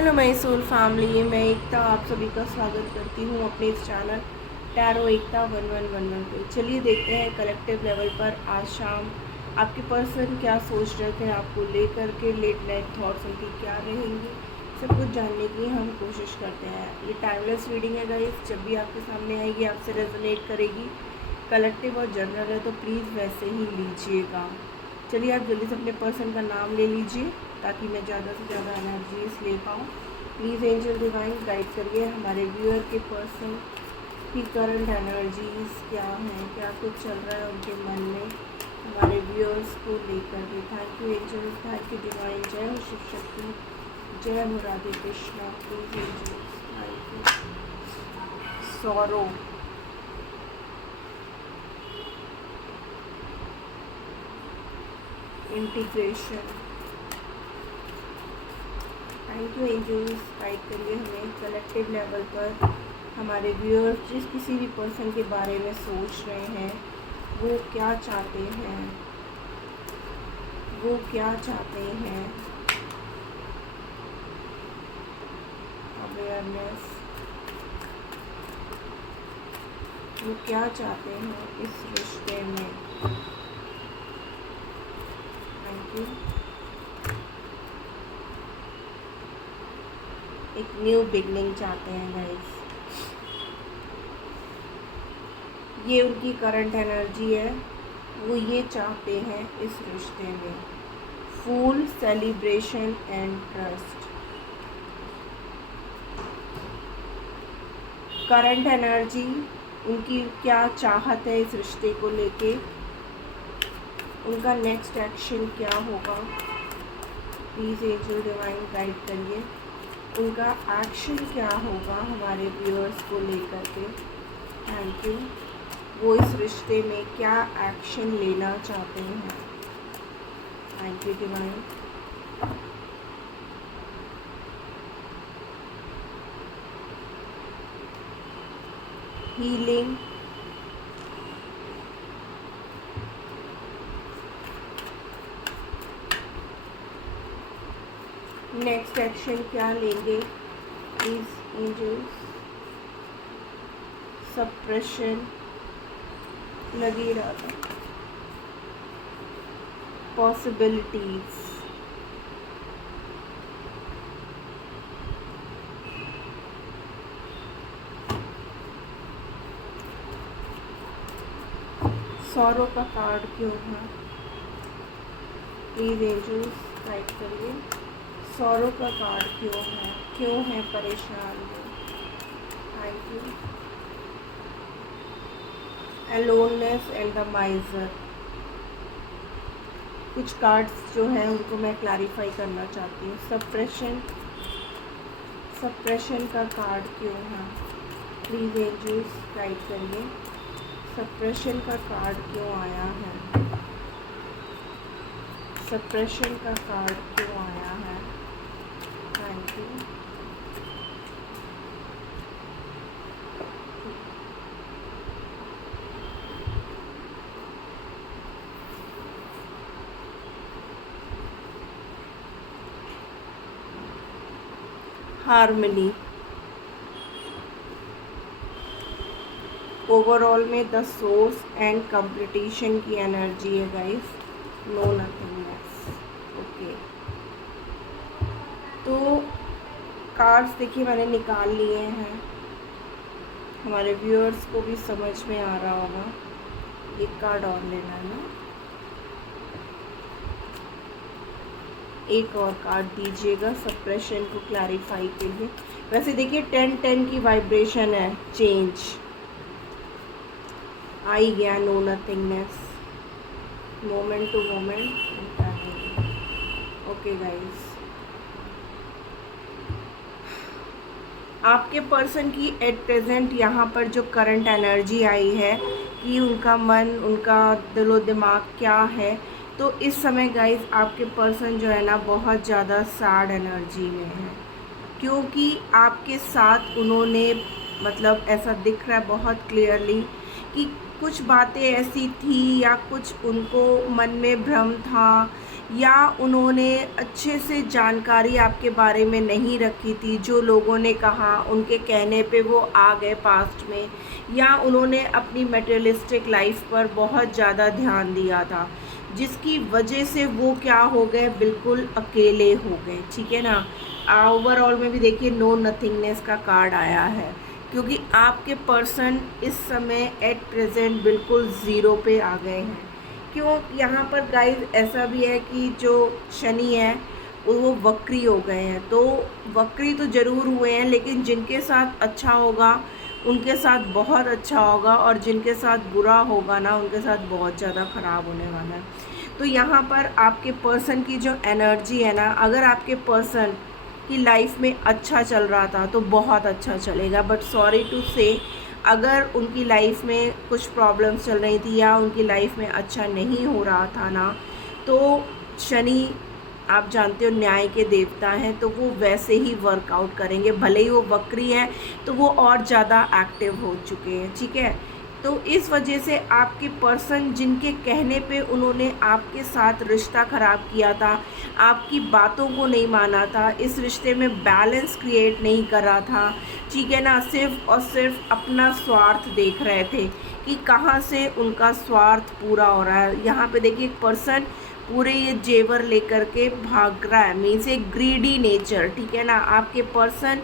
Hello my soul family, मैं एकता आप सभी का स्वागत करती हूँ अपने इस चैनल टैरो एकता 1111 पे। चलिए देखते हैं कलेक्टिव लेवल पर आज शाम आपके पर्सन क्या सोच रहे थे आपको लेकर के। लेट नाइट थॉट्स उनकी क्या रहेंगी, सब कुछ जानने की हम कोशिश करते हैं। ये टाइमलेस रीडिंग है गाइस, जब भी आपके सामने आएगी आपसे रेजोनेट करेगी। कलेक्टिव और जनरल है तो प्लीज़ वैसे ही लीजिएगा। चलिए आप जल्दी से अपने पर्सन का नाम ले लीजिए ताकि मैं ज़्यादा से ज़्यादा एनर्जीज ले पाऊँ। प्लीज़ एंजल डिवाइन गाइड करिए हमारे व्यूअर के पर्सन की करंट एनर्जीज क्या हैं, क्या कुछ चल रहा है उनके मन में हमारे व्यूअर्स को लेकर के। Thank you angel, thank you divine. जय हो शिव शक्ति, जय हो Radhe Krishna. Please angel, thank you. Sorrow, integration, thank you angels. Guide करिए हमें कलेक्टिव लेवल पर हमारे व्यूअर्स जिस किसी भी पर्सन के बारे में सोच रहे हैं वो क्या चाहते हैं, वो क्या चाहते हैं। अवेयरनेस, वो क्या चाहते हैं इस रिश्ते में। Thank you. एक न्यू बिगनिंग चाहते हैं गाइस, ये उनकी करंट एनर्जी है। वो ये चाहते हैं इस रिश्ते में full celebration and trust. Current energy उनकी क्या चाहत है इस रिश्ते को लेके, उनका नेक्स्ट एक्शन क्या होगा। प्लीज़ एंजल डिवाइन गाइड करिए उनका एक्शन क्या होगा हमारे व्यूअर्स को लेकर के। Thank you. वो इस रिश्ते में क्या एक्शन लेना चाहते हैं। Thank you divine. Healing, next action क्या लेंगे प्लीज एंजल्स। सप्रेशन लगी रहा था, पॉसिबिलिटीज, सॉरो का कार्ड क्यों है प्लीज एंजल्स गाइड करिए। सॉरो का कार्ड क्यों है परेशान वो। Thank you. Aloneness and the माइजर, कुछ कार्ड्स जो हैं उनको मैं क्लैरिफाई करना चाहती हूँ। सप्रेशन का कार्ड क्यों है प्लीज़ एंजल्स गाइड करिए। सप्रेशन का कार्ड क्यों आया है, सप्रेशन का कार्ड क्यों आया है। Thank you. हार्मनी, ओवरऑल में द सोर्स एंड कंप्लीटेशन की एनर्जी है गाइस। No nothingness. ओके, तो कार्ड्स देखिए मैंने निकाल लिए हैं, हमारे व्यूअर्स को भी समझ में आ रहा होगा। एक कार्ड और लेना है ना, एक और कार्ड दीजिएगा सप्रेशन को क्लैरिफाई के लिए। वैसे देखिए 10-10 की वाइब्रेशन है, चेंज आई गया। No nothingness, moment to moment. Okay guys, आपके पर्सन की एट प्रेजेंट यहाँ पर जो करंट एनर्जी आई है कि उनका मन, उनका दिलो दिमाग क्या है, तो इस समय गाइस आपके पर्सन जो है ना बहुत ज़्यादा सैड एनर्जी में है, क्योंकि आपके साथ उन्होंने मतलब ऐसा दिख रहा है बहुत क्लियरली कि कुछ बातें ऐसी थी या कुछ उनको मन में भ्रम था या उन्होंने अच्छे से जानकारी आपके बारे में नहीं रखी थी, जो लोगों ने कहा उनके कहने पे वो आ गए पास्ट में, या उन्होंने अपनी मटेरियलिस्टिक लाइफ पर बहुत ज़्यादा ध्यान दिया था, जिसकी वजह से वो क्या हो गए, बिल्कुल अकेले हो गए। ठीक है ना। ओवरऑल में भी देखिए नो नथिंगनेस का कार्ड आया है, क्योंकि आपके पर्सन इस समय एट प्रेजेंट बिल्कुल ज़ीरो पे आ गए हैं। क्यों, यहाँ पर गाइस ऐसा भी है कि जो शनि है वो वक्री हो गए हैं। तो वक्री तो ज़रूर हुए हैं, लेकिन जिनके साथ अच्छा होगा उनके साथ बहुत अच्छा होगा, और जिनके साथ बुरा होगा ना उनके साथ बहुत ज़्यादा ख़राब होने वाला है। तो यहाँ पर आपके पर्सन की जो एनर्जी है ना, अगर आपके पर्सन की लाइफ में अच्छा चल रहा था तो बहुत अच्छा चलेगा, बट सॉरी टू से अगर उनकी लाइफ में कुछ प्रॉब्लम्स चल रही थी या उनकी लाइफ में अच्छा नहीं हो रहा था ना, तो शनि आप जानते हो न्याय के देवता हैं, तो वो वैसे ही वर्कआउट करेंगे। भले ही वो वक्री हैं तो वो और ज़्यादा एक्टिव हो चुके हैं। ठीक है। तो इस वजह से आपके पर्सन जिनके कहने पे उन्होंने आपके साथ रिश्ता ख़राब किया था, आपकी बातों को नहीं माना था, इस रिश्ते में बैलेंस क्रिएट नहीं कर रहा था, ठीक है ना, सिर्फ और सिर्फ अपना स्वार्थ देख रहे थे कि कहाँ से उनका स्वार्थ पूरा हो रहा है। यहाँ पे देखिए एक पर्सन पूरे ये जेवर लेकर के भाग रहा है, मीन्स एक ग्रीडी नेचर। ठीक है ना। आपके पर्सन,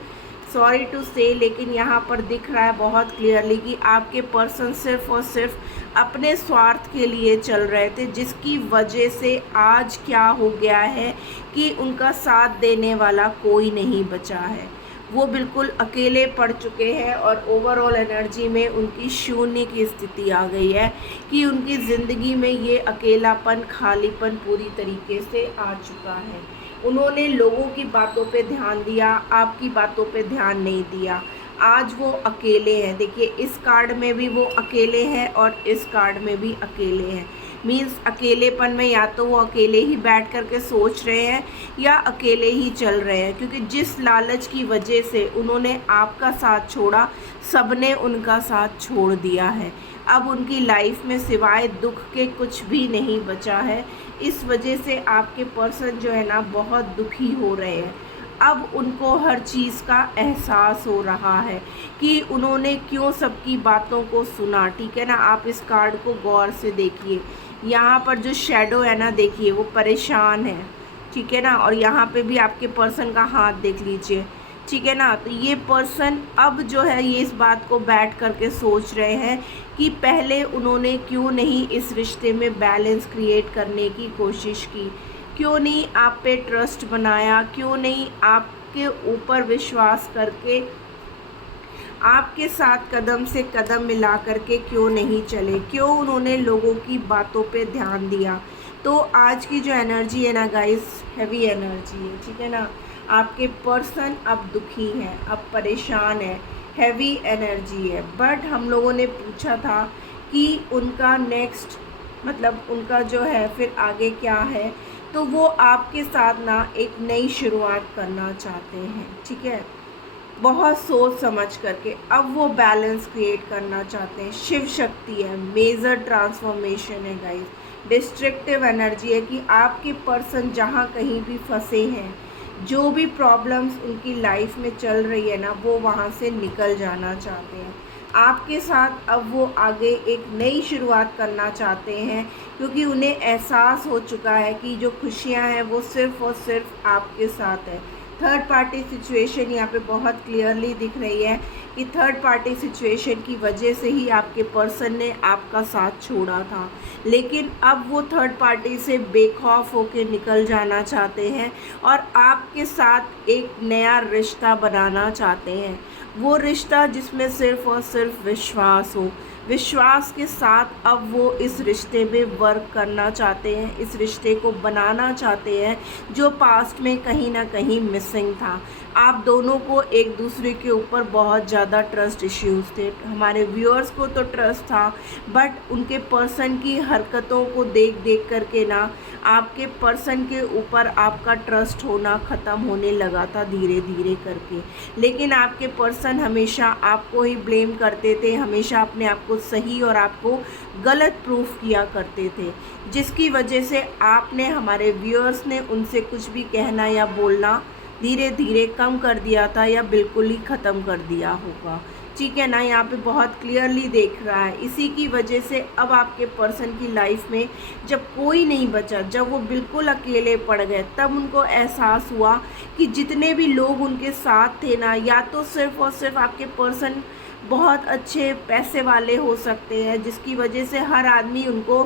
सॉरी टू से, लेकिन यहाँ पर दिख रहा है बहुत क्लियरली कि आपके पर्सन सिर्फ और सिर्फ अपने स्वार्थ के लिए चल रहे थे, जिसकी वजह से आज क्या हो गया है कि उनका साथ देने वाला कोई नहीं बचा है। वो बिल्कुल अकेले पड़ चुके हैं, और ओवरऑल एनर्जी में उनकी शून्य की स्थिति आ गई है कि उनकी ज़िंदगी में ये अकेलापन, खालीपन पूरी तरीके से आ चुका है। उन्होंने लोगों की बातों पे ध्यान दिया, आपकी बातों पे ध्यान नहीं दिया। आज वो अकेले हैं। देखिए इस कार्ड में भी वो अकेले हैं और इस कार्ड में भी अकेले हैं। मीन्स अकेलेपन में या तो वो अकेले ही बैठ कर के सोच रहे हैं या अकेले ही चल रहे हैं, क्योंकि जिस लालच की वजह से उन्होंने आपका साथ छोड़ा, सबने उनका साथ छोड़ दिया है। अब उनकी लाइफ में सिवाय दुख के कुछ भी नहीं बचा है। इस वजह से आपके पर्सन जो है ना बहुत दुखी हो रहे हैं। अब उनको हर चीज़ का एहसास हो रहा है कि उन्होंने क्यों सबकी बातों को सुना। ठीक है ना। आप इस कार्ड को गौर से देखिए, यहाँ पर जो शैडो है ना, देखिए वो परेशान है। ठीक है ना। और यहाँ पे भी आपके पर्सन का हाथ देख लीजिए। ठीक है ना। तो ये पर्सन अब जो है ये इस बात को बैठ करके सोच रहे हैं कि पहले उन्होंने क्यों नहीं इस रिश्ते में बैलेंस क्रिएट करने की कोशिश की, क्यों नहीं आप पे ट्रस्ट बनाया, क्यों नहीं आपके ऊपर विश्वास करके आपके साथ कदम से कदम मिला करके क्यों नहीं चले, क्यों उन्होंने लोगों की बातों पे ध्यान दिया। तो आज की जो एनर्जी है ना गाइस, हैवी एनर्जी है। ठीक है ना। आपके पर्सन अब दुखी हैं, अब परेशान है, हैवी एनर्जी है। बट हम लोगों ने पूछा था कि उनका नेक्स्ट मतलब उनका जो है फिर आगे क्या है, तो वो आपके साथ ना एक नई शुरुआत करना चाहते हैं। ठीक है। बहुत सोच समझ करके अब वो बैलेंस क्रिएट करना चाहते हैं। शिव शक्ति है, मेजर ट्रांसफॉर्मेशन है गाइस, डिस्ट्रक्टिव एनर्जी है कि आपके पर्सन जहाँ कहीं भी फंसे हैं, जो भी प्रॉब्लम्स उनकी लाइफ में चल रही है ना, वो वहाँ से निकल जाना चाहते हैं। आपके साथ अब वो आगे एक नई शुरुआत करना चाहते हैं, क्योंकि उन्हें एहसास हो चुका है कि जो खुशियाँ हैं वो सिर्फ़ और सिर्फ आपके साथ है। थर्ड पार्टी सिचुएशन यहाँ पे बहुत क्लियरली दिख रही है कि थर्ड पार्टी सिचुएशन की वजह से ही आपके पर्सन ने आपका साथ छोड़ा था, लेकिन अब वो थर्ड पार्टी से बेखौफ होके निकल जाना चाहते हैं और आपके साथ एक नया रिश्ता बनाना चाहते हैं। वो रिश्ता जिसमें सिर्फ़ और सिर्फ विश्वास हो। विश्वास के साथ अब वो इस रिश्ते में वर्क करना चाहते हैं, इस रिश्ते को बनाना चाहते हैं जो पास्ट में कहीं ना कहीं मिसिंग था। आप दोनों को एक दूसरे के ऊपर बहुत ज़्यादा ट्रस्ट इश्यूज थे। हमारे व्यूअर्स को तो ट्रस्ट था, बट उनके पर्सन की हरकतों को देख देख करके ना आपके पर्सन के ऊपर आपका ट्रस्ट होना ख़त्म होने लगा था धीरे धीरे करके। लेकिन आपके पर्सन हमेशा आपको ही ब्लेम करते थे, हमेशा अपने आप को सही और आपको गलत प्रूफ किया करते थे, जिसकी वजह से आपने, हमारे व्यूअर्स ने उनसे कुछ भी कहना या बोलना धीरे धीरे कम कर दिया था या बिल्कुल ही ख़त्म कर दिया होगा। ठीक है ना, यहाँ पे बहुत क्लियरली देख रहा है। इसी की वजह से अब आपके पर्सन की लाइफ में जब कोई नहीं बचा, जब वो बिल्कुल अकेले पड़ गए, तब उनको एहसास हुआ कि जितने भी लोग उनके साथ थे ना, या तो सिर्फ़ और सिर्फ आपके पर्सन बहुत अच्छे पैसे वाले हो सकते हैं, जिसकी वजह से हर आदमी उनको,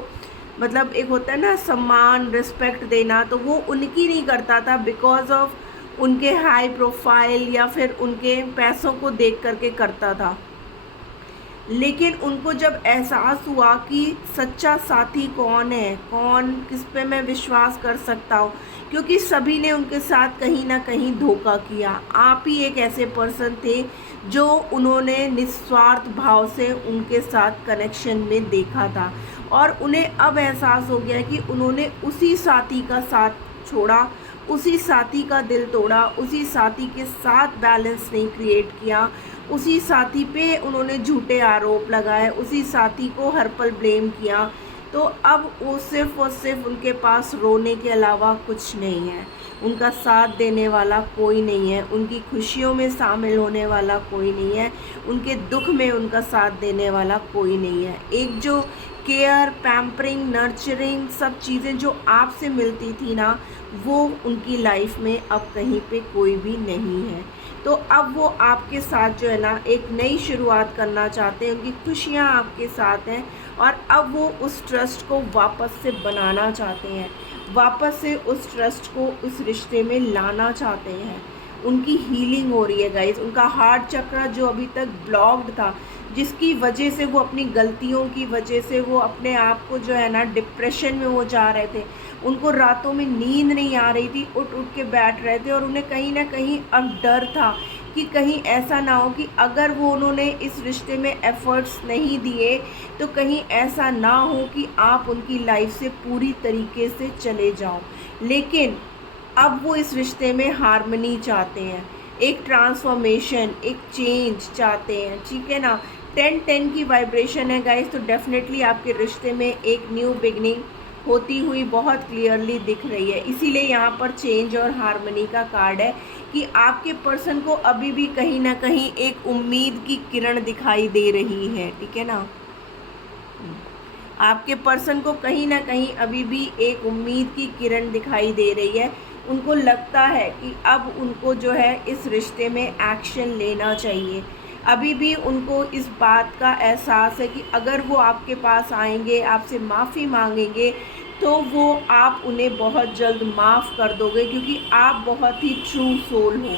मतलब एक होता है ना सम्मान, रिस्पेक्ट देना, तो वो उनकी नहीं करता था बिकॉज ऑफ उनके हाई प्रोफाइल या फिर उनके पैसों को देख करके करता था। लेकिन उनको जब एहसास हुआ कि सच्चा साथी कौन है, कौन, किस पे मैं विश्वास कर सकता हूँ, क्योंकि सभी ने उनके साथ कहीं ना कहीं धोखा किया। आप ही एक ऐसे पर्सन थे जो उन्होंने निस्वार्थ भाव से उनके साथ कनेक्शन में देखा था, और उन्हें अब एहसास हो गया कि उन्होंने उसी साथी का साथ छोड़ा, उसी साथी का दिल तोड़ा, उसी साथी के साथ बैलेंस नहीं क्रिएट किया, उसी साथी पे उन्होंने झूठे आरोप लगाए, उसी साथी को हर पल ब्लेम किया। तो अब वो सिर्फ़ और सिर्फ उनके पास रोने के अलावा कुछ नहीं है, उनका साथ देने वाला कोई नहीं है, उनकी खुशियों में शामिल होने वाला कोई नहीं है, उनके दुख में उनका साथ देने वाला कोई नहीं है। एक जो केयर, पैम्परिंग, नर्चरिंग सब चीज़ें जो आपसे मिलती थी ना, वो उनकी लाइफ में अब कहीं पे कोई भी नहीं है। तो अब वो आपके साथ जो है ना एक नई शुरुआत करना चाहते हैं, उनकी खुशियाँ आपके साथ हैं, और अब वो उस ट्रस्ट को वापस से बनाना चाहते हैं, वापस से उस ट्रस्ट को उस रिश्ते में लाना चाहते हैं। उनकी हीलिंग हो रही है गाइस। उनका हार्ट चक्र जो अभी तक ब्लॉक्ड था, जिसकी वजह से वो अपनी गलतियों की वजह से वो अपने आप को जो है ना डिप्रेशन में वो जा रहे थे, उनको रातों में नींद नहीं आ रही थी, उठ उठ के बैठ रहे थे, और उन्हें कहीं ना कहीं अब डर था कि कहीं ऐसा ना हो कि अगर वो उन्होंने इस रिश्ते में एफ़र्ट्स नहीं दिए तो कहीं ऐसा ना हो कि आप उनकी लाइफ से पूरी तरीके से चले जाओ। लेकिन अब वो इस रिश्ते में हार्मनी चाहते हैं, एक ट्रांसफॉर्मेशन, एक चेंज चाहते हैं। ठीक है ना, 10-10 की वाइब्रेशन है गाइस, तो डेफिनेटली आपके रिश्ते में एक न्यू बिगनिंग होती हुई बहुत क्लियरली दिख रही है। इसीलिए यहाँ पर चेंज और हार्मनी का कार्ड है कि आपके पर्सन को अभी भी कहीं ना कहीं एक उम्मीद की किरण दिखाई दे रही है। ठीक है ना, आपके पर्सन को कहीं ना कहीं अभी भी एक उम्मीद की किरण दिखाई दे रही है। उनको लगता है कि अब उनको जो है इस रिश्ते में एक्शन लेना चाहिए। अभी भी उनको इस बात का एहसास है कि अगर वो आपके पास आएंगे, आपसे माफ़ी मांगेंगे, तो वो आप उन्हें बहुत जल्द माफ़ कर दोगे, क्योंकि आप बहुत ही ट्रू सोल हो।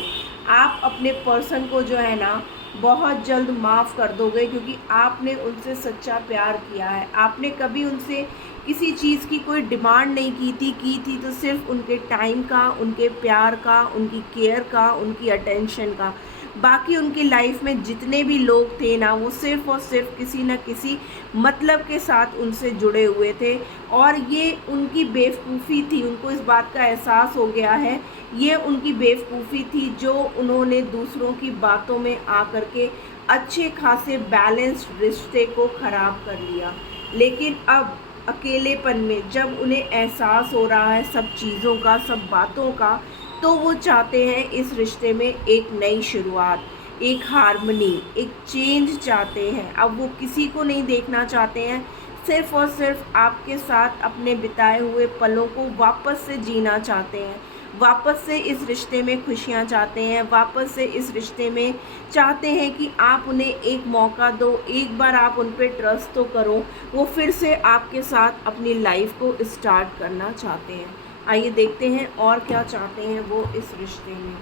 आप अपने पर्सन को जो है ना बहुत जल्द माफ़ कर दोगे, क्योंकि आपने उनसे सच्चा प्यार किया है। आपने कभी उनसे किसी चीज़ की कोई डिमांड नहीं की थी तो सिर्फ उनके टाइम का, उनके प्यार का, उनकी केयर का, उनकी अटेंशन का। बाकी उनकी लाइफ में जितने भी लोग थे ना, वो सिर्फ़ और सिर्फ किसी न किसी मतलब के साथ उनसे जुड़े हुए थे, और ये उनकी बेवकूफ़ी थी। उनको इस बात का एहसास हो गया है, ये उनकी बेवकूफ़ी थी जो उन्होंने दूसरों की बातों में आकर के अच्छे खासे बैलेंस्ड रिश्ते को ख़राब कर लिया। लेकिन अब अकेलेपन में जब उन्हें एहसास हो रहा है सब चीज़ों का, सब बातों का, तो वो चाहते हैं इस रिश्ते में एक नई शुरुआत, एक हार्मनी, एक चेंज चाहते हैं। अब वो किसी को नहीं देखना चाहते हैं, सिर्फ़ और सिर्फ आपके साथ अपने बिताए हुए पलों को वापस से जीना चाहते हैं, वापस से इस रिश्ते में खुशियाँ चाहते हैं, वापस से इस रिश्ते में चाहते हैं कि आप उन्हें एक मौका दो, एक बार आप उन पर ट्रस्ट तो करो, वो फिर से आपके साथ अपनी लाइफ को स्टार्ट करना चाहते हैं। आइए देखते हैं और क्या चाहते हैं वो इस रिश्ते में।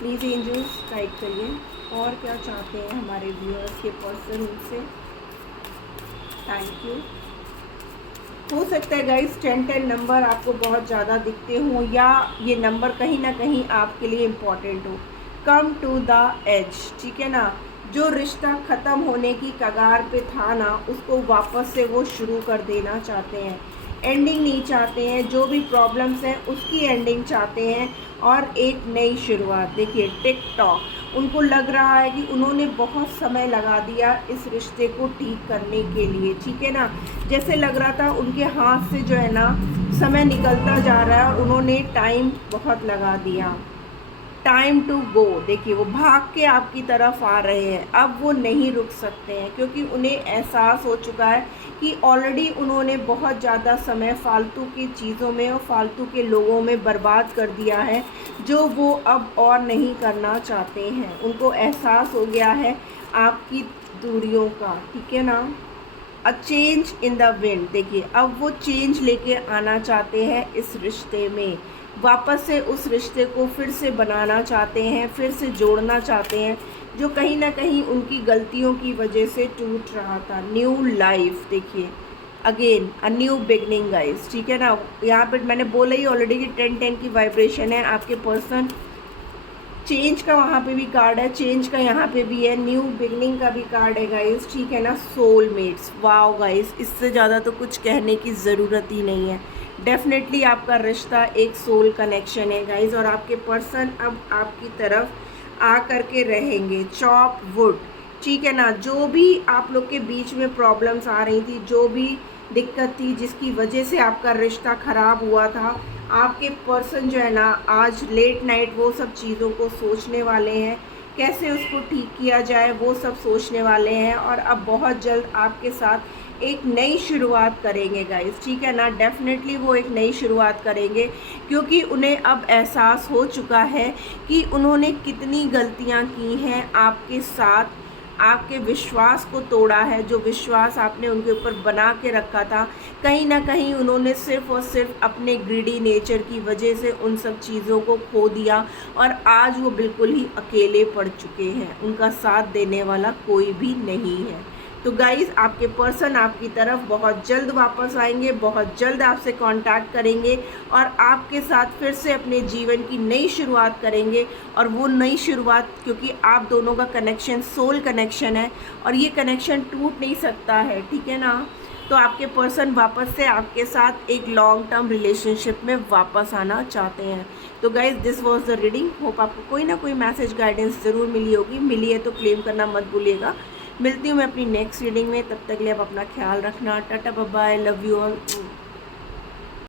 प्लीज़ एंजल्स गाइड करिए, और क्या चाहते हैं हमारे व्यूअर्स के पर्सन उनसे। Thank you. हो सकता है गाइस 10-10 नंबर आपको बहुत ज़्यादा दिखते हों, या ये नंबर कहीं ना कहीं आपके लिए इम्पॉर्टेंट हो। कम टू द एज, ठीक है ना। जो रिश्ता ख़त्म होने की कगार पे था ना, उसको वापस से वो शुरू कर देना चाहते हैं। एंडिंग नहीं चाहते हैं, जो भी प्रॉब्लम्स हैं उसकी एंडिंग चाहते हैं और एक नई शुरुआत। देखिए टिकटॉक, उनको लग रहा है कि उन्होंने बहुत समय लगा दिया इस रिश्ते को ठीक करने के लिए, ठीक है ना। जैसे लग रहा था उनके हाथ से जो है ना समय निकलता जा रहा है और उन्होंने टाइम बहुत लगा दिया। टाइम टू गो, देखिए वो भाग के आपकी तरफ आ रहे हैं। अब वो नहीं रुक सकते हैं क्योंकि उन्हें एहसास हो चुका है कि ऑलरेडी उन्होंने बहुत ज़्यादा समय फालतू की चीज़ों में और फालतू के लोगों में बर्बाद कर दिया है, जो वो अब और नहीं करना चाहते हैं। उनको एहसास हो गया है आपकी दूरियों का, ठीक है ना। A change in the wind, देखिए अब वो चेंज लेके आना चाहते हैं इस रिश्ते में। वापस से उस रिश्ते को फिर से बनाना चाहते हैं, फिर से जोड़ना चाहते हैं, जो कहीं ना कहीं उनकी गलतियों की वजह से टूट रहा था। न्यू लाइफ, देखिए again a new beginning guys, ठीक है ना। यहाँ पे मैंने बोला ही ऑलरेडी कि 10-10 की वाइब्रेशन है। आपके पर्सन चेंज का वहाँ पे भी कार्ड है, चेंज का यहाँ पे भी है, न्यू बिगनिंग का भी कार्ड है गाइस, ठीक है ना। सोलमेट्स, वाओ गाइस, इससे ज़्यादा तो कुछ कहने की ज़रूरत ही नहीं है। डेफिनेटली आपका रिश्ता एक सोल कनेक्शन है गाइस, और आपके पर्सन अब आपकी तरफ आ कर के रहेंगे। चॉप वुड, ठीक है ना। जो भी आप लोग के बीच में प्रॉब्लम्स आ रही थी, जो भी दिक्कत थी जिसकी वजह से आपका रिश्ता ख़राब हुआ था, आपके पर्सन जो है ना आज लेट नाइट वो सब चीज़ों को सोचने वाले हैं, कैसे उसको ठीक किया जाए वो सब सोचने वाले हैं। और अब बहुत जल्द आपके साथ एक नई शुरुआत करेंगे गाइस, ठीक है ना। डेफिनेटली वो एक नई शुरुआत करेंगे क्योंकि उन्हें अब एहसास हो चुका है कि उन्होंने कितनी गलतियां की हैं आपके साथ। आपके विश्वास को तोड़ा है, जो विश्वास आपने उनके ऊपर बना के रखा था, कहीं ना कहीं उन्होंने सिर्फ़ और सिर्फ अपने ग्रीडी नेचर की वजह से उन सब चीज़ों को खो दिया और आज वो बिल्कुल ही अकेले पड़ चुके हैं। उनका साथ देने वाला कोई भी नहीं है। तो गाइज़ आपके पर्सन आपकी तरफ बहुत जल्द वापस आएंगे, बहुत जल्द आपसे कांटेक्ट करेंगे और आपके साथ फिर से अपने जीवन की नई शुरुआत करेंगे। और वो नई शुरुआत, क्योंकि आप दोनों का कनेक्शन सोल कनेक्शन है और ये कनेक्शन टूट नहीं सकता है, ठीक है ना। तो आपके पर्सन वापस से आपके साथ एक लॉन्ग टर्म रिलेशनशिप में वापस आना चाहते हैं। तो guys this was the reading. Hope आपको कोई ना कोई मैसेज गाइडेंस ज़रूर मिली होगी। मिली है तो क्लेम करना मत भूलिएगा। मिलती हूँ मैं अपनी नेक्स्ट रीडिंग में, तब तक के लिए आप अपना ख्याल रखना। Tata bye bye, love you all.